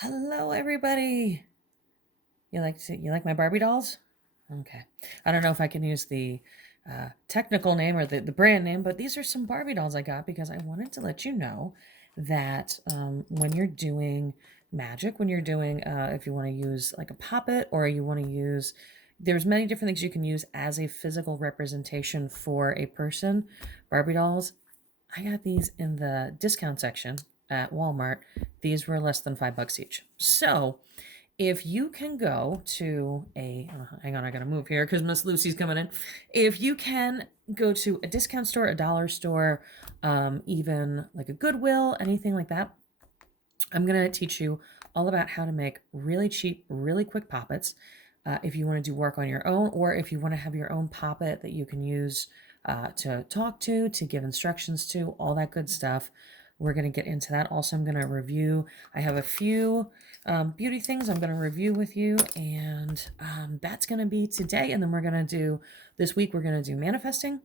Hello, everybody. You like my Barbie dolls? Okay. I don't know if I can use the technical name or the brand name, but these are some Barbie dolls I got because I wanted to let you know that when you're doing magic, when you're doing, if you want to use like a poppet or you want to use, there's many different things you can use as a physical representation for a person. Barbie dolls, I got these in the discount section at Walmart. These were less than $5 each. So if you can go to hang on, I gotta move here because Miss Lucy's coming in. If you can go to a discount store, a dollar store, even like a Goodwill, anything like that, I'm gonna teach you all about how to make really cheap, really quick poppets. If you want to do work on your own, or if you want to have your own poppet that you can use to talk to give instructions to, all that good stuff. We're going to get into that. Also, I'm going to review. I have a few beauty things I'm going to review with you, and that's going to be today. And then we're going to do this week, we're going to do manifesting.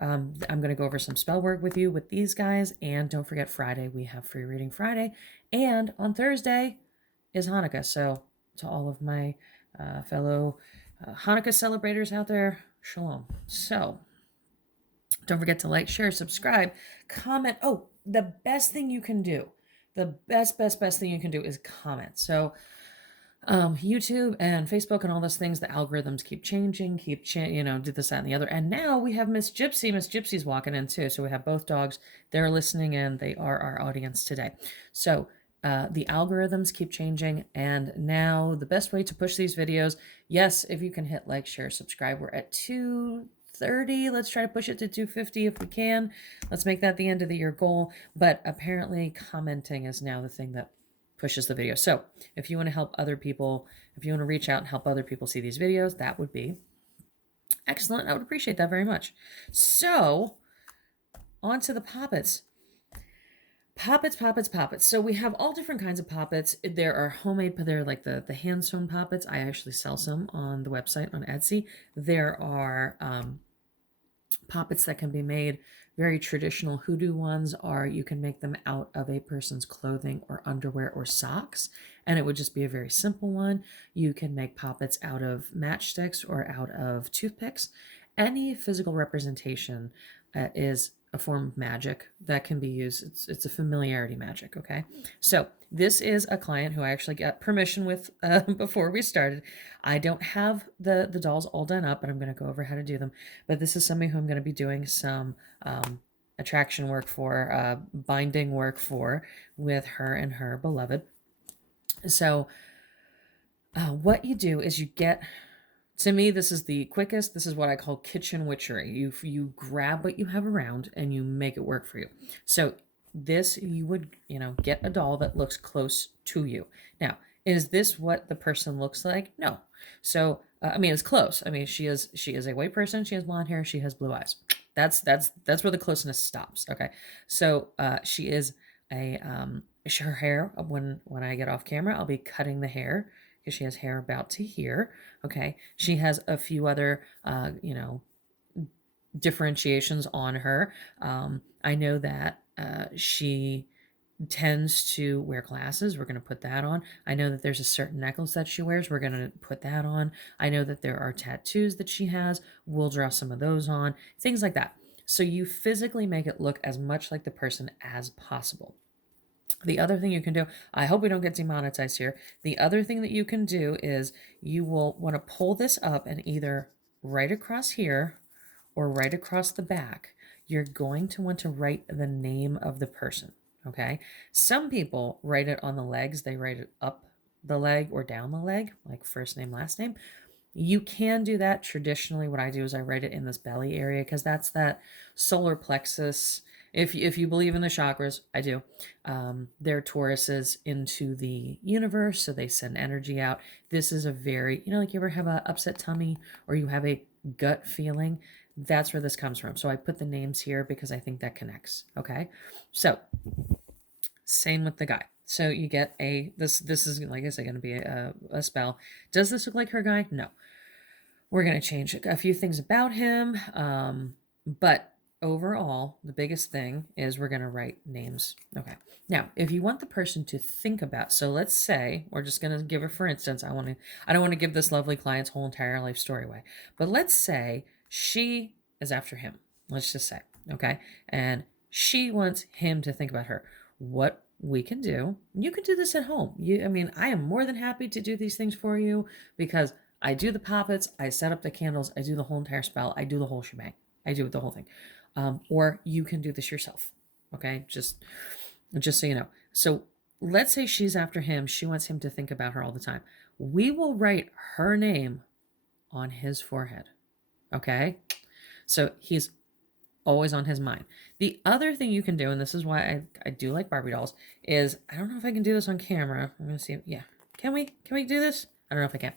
I'm going to go over some spell work with you with these guys. And don't forget, Friday, we have free reading Friday. And on Thursday is Hanukkah. So, to all of my fellow Hanukkah celebrators out there, shalom. So, don't forget to like, share, subscribe, comment. Oh, the best thing you can do, the best thing you can do is comment. So, YouTube and Facebook and all those things, the algorithms keep changing, do this, that, and the other. And now we have Miss Gypsy. Miss Gypsy's walking in too. So we have both dogs. They're listening in. They are our audience today. So the algorithms keep changing. And now the best way to push these videos, yes, if you can hit like, share, subscribe. We're at 230. Let's try to push it to 250 if we can. Let's make that the end of the year goal. But apparently commenting is now the thing that pushes the video. So if you want to help other people, if you want to reach out and help other people see these videos, that would be excellent. I would appreciate that very much. So on to the poppets. Poppets. So we have all different kinds of poppets. There are homemade, they're like the hand sewn poppets. I actually sell some on the website on Etsy. There are poppets that can be made. Very traditional hoodoo ones are you can make them out of a person's clothing or underwear or socks, and it would just be a very simple one. You can make poppets out of matchsticks or out of toothpicks. Any physical representation is a form of magic that can be used. It's a familiarity magic, okay? So this is a client who I actually got permission with before we started. I don't have the dolls all done up, but I'm going to go over how to do them. But this is somebody who I'm going to be doing some attraction work for, binding work for, with her and her beloved. So what you do is you get, to me, this is the quickest. This is what I call kitchen witchery. You grab what you have around and you make it work for you. So this, you would, get a doll that looks close to you. Now, is this what the person looks like? No. So, it's close. she is a white person. She has blonde hair. She has blue eyes. That's where the closeness stops. Okay. So, she is her hair, when I get off camera, I'll be cutting the hair because she has hair about to here. Okay. She has a few other, differentiations on her. I know that she tends to wear glasses. We're going to put that on. I know that there's a certain necklace that she wears. We're going to put that on. I know that there are tattoos that she has. We'll draw some of those on. Things like that. So you physically make it look as much like the person as possible. The other thing you can do, I hope we don't get demonetized here. The other thing that you can do is you will want to pull this up, and either right across here or right across the back, you're going to want to write the name of the person. Okay. Some people write it on the legs. They write it up the leg or down the leg, like first name, last name. You can do that. Traditionally, what I do is I write it in this belly area because that's that solar plexus. If you believe in the chakras, I do. They're Tauruses into the universe, so they send energy out. This is a very, like you ever have an upset tummy or you have a gut feeling? That's where this comes from. So I put the names here because I think that connects. Okay. So same with the guy. So you get this is, like I said, going to be a spell. Does this look like her guy? No. We're going to change a few things about him. But overall, the biggest thing is we're going to write names. Okay. Now, if you want the person to think about, so let's say, we're just going to give it, for instance, I don't want to give this lovely client's whole entire life story away, but let's say she is after him. Let's just say, okay. And she wants him to think about her. What we can do, you can do this at home. I am more than happy to do these things for you because I do the poppets, I set up the candles, I do the whole entire spell, I do the whole shebang. I do the whole thing. Or you can do this yourself. Okay, just so you know. So let's say she's after him. She wants him to think about her all the time. We will write her name on his forehead. Okay, so he's always on his mind. The other thing you can do, and this is why I do like Barbie dolls, is I don't know if I can do this on camera. I'm gonna see. Yeah, can we do this? I don't know if I can.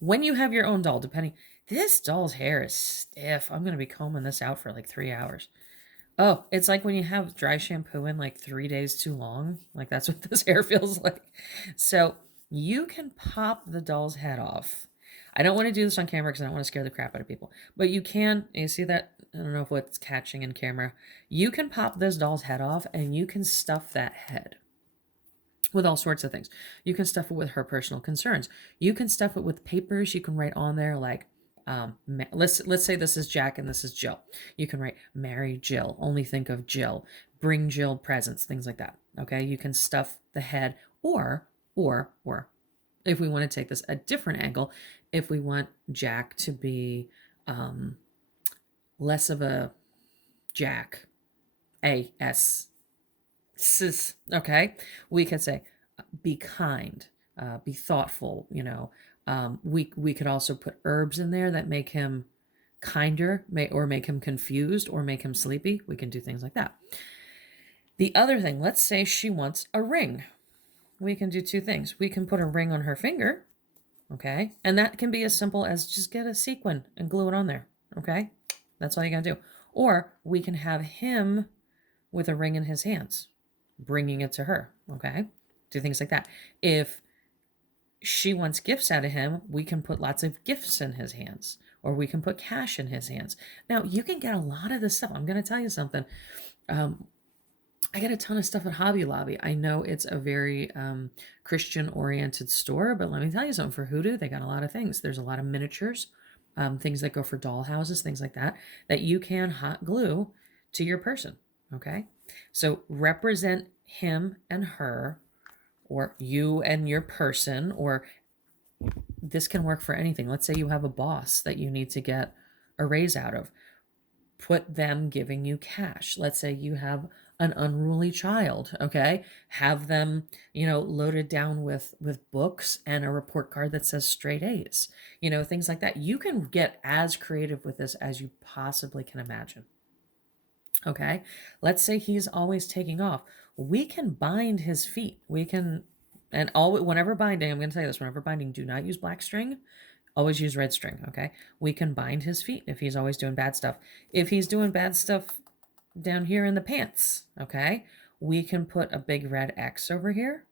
When you have your own doll, depending, this doll's hair is stiff. I'm going to be combing this out for like 3 hours. Oh, it's like when you have dry shampoo in like 3 days too long. Like that's what this hair feels like. So you can pop the doll's head off. I don't want to do this on camera because I don't want to scare the crap out of people. But you can, you see that? I don't know if what's catching in camera. You can pop this doll's head off and you can stuff that head with all sorts of things. You can stuff it with her personal concerns. You can stuff it with papers. You can write on there like, let's say this is Jack and this is Jill. You can write marry Jill, only think of Jill, bring Jill presents, things like that. Okay, you can stuff the head, or if we want to take this a different angle, if we want Jack to be less of a Jack, A-S, sis, okay, we could say be kind, be thoughtful, we could also put herbs in there that make him kinder, or make him confused, or make him sleepy. We can do things like that. The other thing, let's say she wants a ring. We can do two things. We can put a ring on her finger, okay, and that can be as simple as just get a sequin and glue it on there, okay. That's all you gotta do. Or we can have him with a ring in his hands, bringing it to her, okay? Do things like that. If she wants gifts out of him, we can put lots of gifts in his hands, or we can put cash in his hands. Now, you can get a lot of this stuff. I'm going to tell you something. I get a ton of stuff at Hobby Lobby. I know it's a very Christian-oriented store, but let me tell you something. For Hoodoo, they got a lot of things. There's a lot of miniatures, things that go for doll houses, things like that, that you can hot glue to your person, okay? So represent him and her, or you and your person, or this can work for anything. Let's say you have a boss that you need to get a raise out of. Put them giving you cash. Let's say you have an unruly child, okay? Have them, loaded down with books and a report card that says straight A's, things like that. You can get as creative with this as you possibly can imagine. Okay, let's say he's always taking off. We can bind his feet. We can, and whenever binding, I'm going to tell you this, whenever binding, do not use black string. Always use red string, okay? We can bind his feet if he's always doing bad stuff. If he's doing bad stuff down here in the pants, okay, we can put a big red X over here,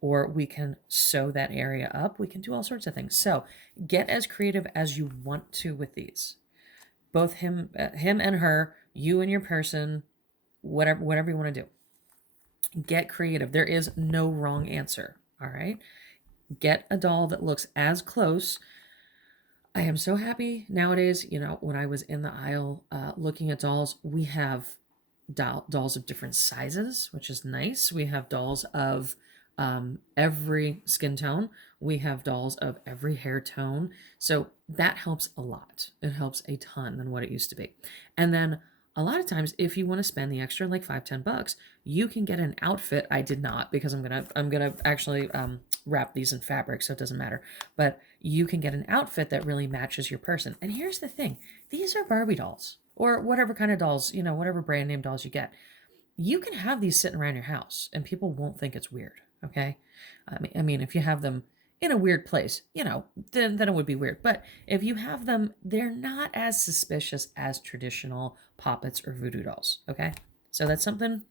or we can sew that area up. We can do all sorts of things. So get as creative as you want to with these. Both him and her, you and your person, whatever you want to do. Get creative. There is no wrong answer, all right? Get a doll that looks as close. I am so happy nowadays, when I was in the aisle looking at dolls, we have dolls of different sizes, which is nice. We have dolls of every skin tone. We have dolls of every hair tone. So that helps a lot. It helps a ton than what it used to be. And then a lot of times, if you want to spend the extra like $5-10, you can get an outfit. I did not, because I'm gonna actually wrap these in fabric, so it doesn't matter. But you can get an outfit that really matches your person. And here's the thing: these are Barbie dolls, or whatever kind of dolls, whatever brand name dolls you get. You can have these sitting around your house, and people won't think it's weird. Okay, I mean, if you have them in a weird place, then it would be weird. But if you have them, they're not as suspicious as traditional poppets or voodoo dolls. Okay, so that's something.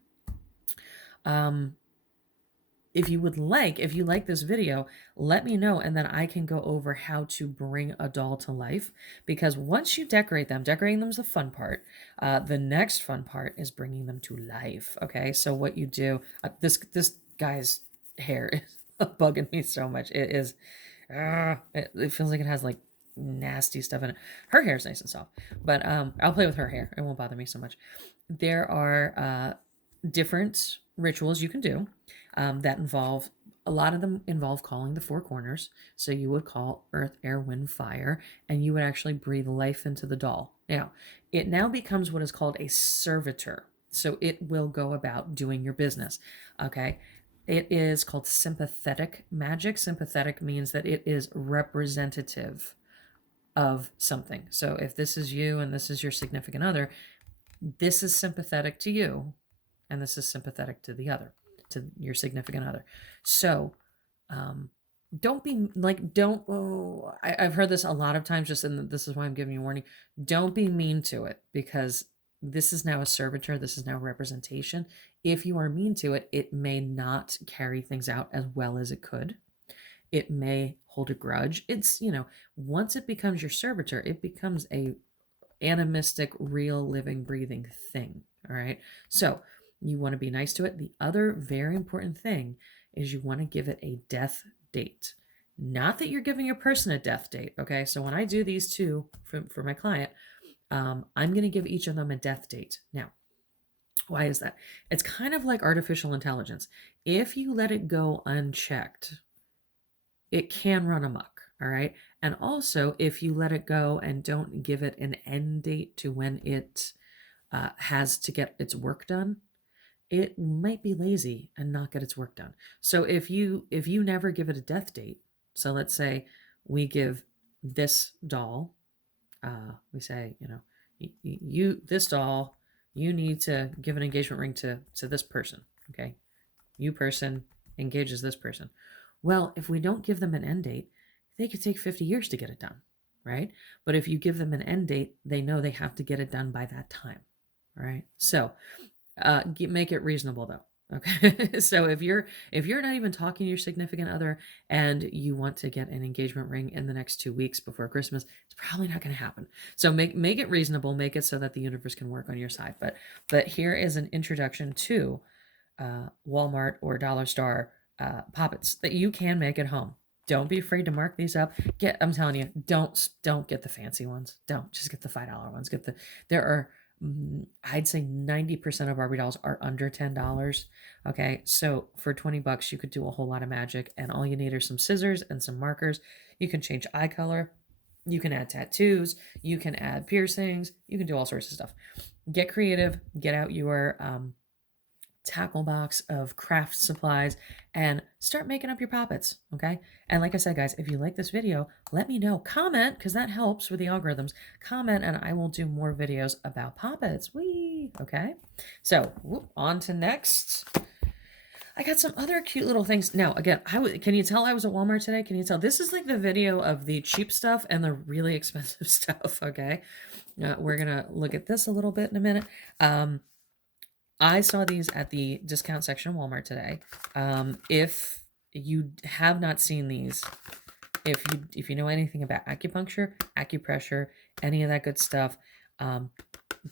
if you like this video, let me know, and then I can go over how to bring a doll to life. Because once you decorating them is the fun part. The next fun part is bringing them to life. Okay, so what you do, this guy's hair is bugging me so much. It is, it feels like it has like nasty stuff in it. Her hair is nice and soft, but I'll play with her hair. It won't bother me so much. There are different rituals you can do that involve, a lot of them involve calling the four corners. So you would call earth, air, wind, fire, and you would actually breathe life into the doll. Now, it now becomes what is called a servitor. So it will go about doing your business. Okay. It is called sympathetic magic. Sympathetic means that it is representative of something. So if this is you and this is your significant other, this is sympathetic to you, and this is sympathetic to the other, to your significant other. So don't be like, I've heard this a lot of times, just in this is why I'm giving you a warning. Don't be mean to it, because this is now a servitor. This is now representation. If you are mean to it, it may not carry things out as well as it could. It may hold a grudge. It's, once it becomes your servitor, it becomes a animistic, real, living, breathing thing. All right. So you want to be nice to it. The other very important thing is you want to give it a death date. Not that you're giving your person a death date. Okay. So when I do these two for my client, I'm going to give each of them a death date. Now, why is that? It's kind of like artificial intelligence. If you let it go unchecked, it can run amok. All right. And also, if you let it go and don't give it an end date to when it has to get its work done, it might be lazy and not get its work done. So if you never give it a death date, so let's say we give this doll, we say, you this doll, you need to give an engagement ring to this person. Okay. You person engages this person. Well, if we don't give them an end date, they could take 50 years to get it done, right? But if you give them an end date, they know they have to get it done by that time, right? So make it reasonable, though. Okay. So if you're not even talking to your significant other and you want to get an engagement ring in the next 2 weeks before Christmas, it's probably not going to happen. So make it reasonable, make it so that the universe can work on your side. But here is an introduction to Walmart or Dollar Store poppets that you can make at home. Don't be afraid to mark these up. I'm telling you, don't get the fancy ones. Don't just get the $5 ones. There are, I'd say 90% of Barbie dolls are under $10. Okay. So for $20, you could do a whole lot of magic, and all you need are some scissors and some markers. You can change eye color. You can add tattoos. You can add piercings. You can do all sorts of stuff. Get creative. Get out your, tackle box of craft supplies and start making up your poppets. Okay. And like I said, guys, if you like this video, let me know. Comment, because that helps with the algorithms. Comment, and I will do more videos about poppets. Whee! Okay. So on to next. I got some other cute little things. Now, again, can you tell I was at Walmart today? Can you tell? This is like the video of the cheap stuff and the really expensive stuff. Okay. We're going to look at this a little bit in a minute. I saw these at the discount section of Walmart today. If you have not seen these, if you know anything about acupuncture, acupressure, any of that good stuff,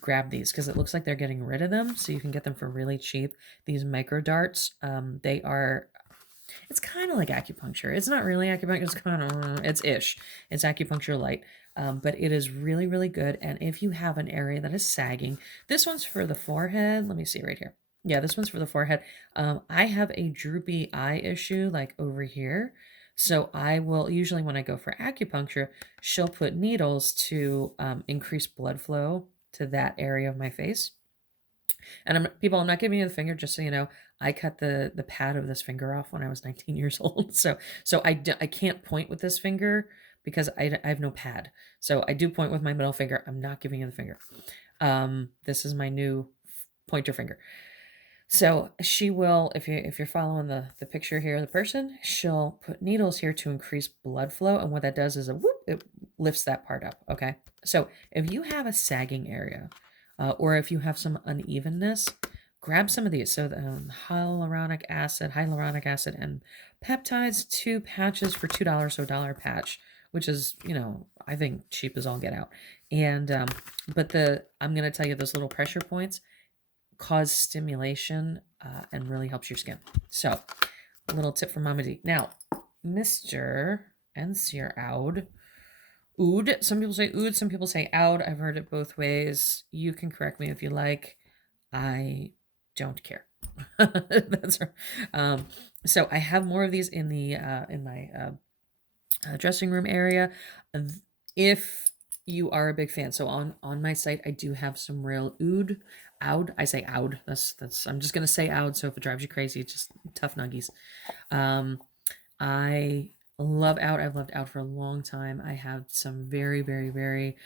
grab these, because it looks like they're getting rid of them, so you can get them for really cheap. These micro darts, it's kind of like acupuncture. It's not really acupuncture. It's kind of, it's acupuncture light. But it is really, really good. And if you have an area that is sagging, this one's for the forehead. Let me see right here. Yeah, this one's for the forehead. I have a droopy eye issue like over here. So I will, usually when I go for acupuncture, she'll put needles to increase blood flow to that area of my face. And I'm not giving you the finger, just so you know, I cut the pad of this finger off when I was 19 years old. So I can't point with this finger because I have no pad. So I do point with my middle finger. I'm not giving you the finger. This is my new pointer finger. So she will, if you're following the picture here of the person, she'll put needles here to increase blood flow. And what that does is it lifts that part up. Okay. So if you have a sagging area, or if you have some unevenness, grab some of these. So the hyaluronic acid, and peptides, 2 patches for $2, so $1 patch, which is, I think cheap as all get out. And but I'm going to tell you, those little pressure points cause stimulation and really helps your skin. So a little tip from Mama D. Now, Mr. Ensir Oud. Some people say oud, some people say oud. I've heard it both ways. You can correct me if you like. I don't care. That's so I have more of these in the in my dressing room area. If you are a big fan, so on my site I do have some real oud. I say oud. That's I'm just gonna say oud. So if it drives you crazy, it's just tough nuggies. I love oud. I've loved oud for a long time. I have some very, very, very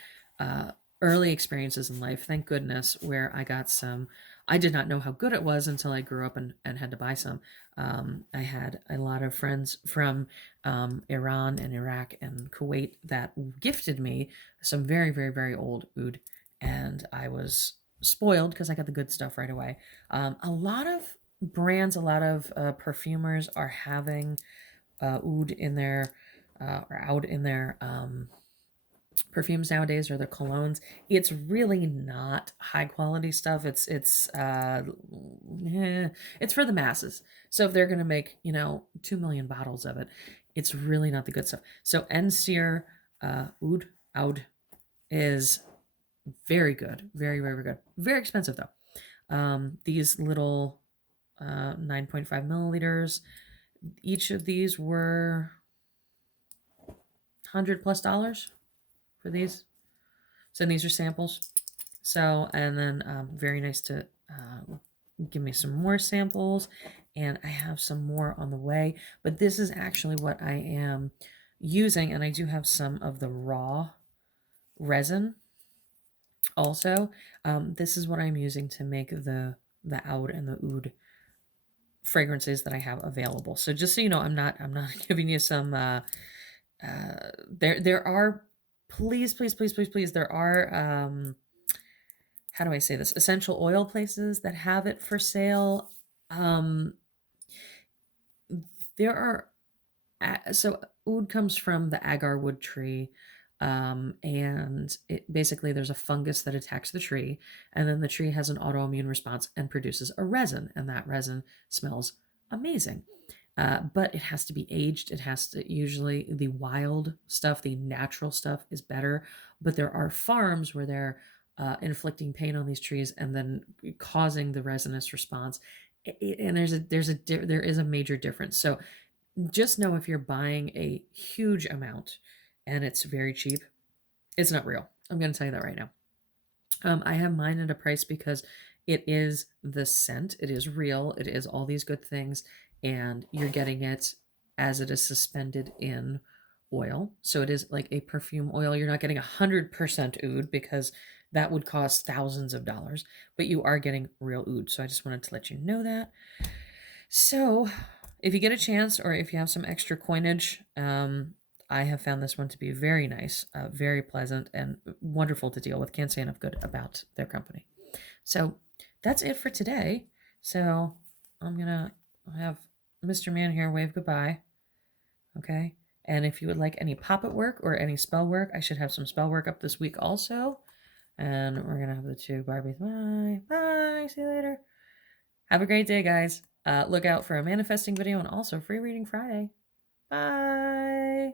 early experiences in life, thank goodness, where I got some. I did not know how good it was until I grew up and had to buy some. I had a lot of friends from Iran and Iraq and Kuwait that gifted me some very, very, very old oud, and I was spoiled because I got the good stuff right away. A lot of brands, a lot of perfumers are having oud in their or out in their perfumes nowadays, or their colognes. It's really not high quality stuff. It's for the masses. So if they're going to make 2 million bottles of it, it's really not the good stuff. So Ensir oud is very good, very, very good, very expensive though. These little 9.5 milliliters, each of these were $100+ for these. So these are samples. So, and then very nice to give me some more samples, and I have some more on the way, but this is actually what I am using, and I do have some of the raw resin also. This is what I'm using to make the oud and the oud fragrances that I have available. So just so you know, I'm not giving you some there are, please, there are how do I say this, essential oil places that have it for sale. There are so oud comes from the agar wood tree, and it basically, there's a fungus that attacks the tree, and then the tree has an autoimmune response and produces a resin, and that resin smells amazing. But it has to be aged. It has to, usually the wild stuff, the natural stuff is better. But there are farms where they're inflicting pain on these trees and then causing the resinous response. And there is a major difference. So just know, if you're buying a huge amount and it's very cheap, it's not real. I'm going to tell you that right now. I have mine at a price because it is the scent. It is real. It is all these good things, and you're getting it as it is suspended in oil. So it is like a perfume oil. You're not getting 100% oud, because that would cost thousands of dollars, but you are getting real oud. So I just wanted to let you know that. So if you get a chance, or if you have some extra coinage, I have found this one to be very nice, very pleasant, and wonderful to deal with. Can't say enough good about their company. So that's it for today. So I'm going to have Mr. Man here wave goodbye. Okay. And if you would like any poppet work or any spell work, I should have some spell work up this week also. And we're going to have the 2 Barbies. Bye. Bye. See you later. Have a great day, guys. Look out for a manifesting video and also free reading Friday. Bye.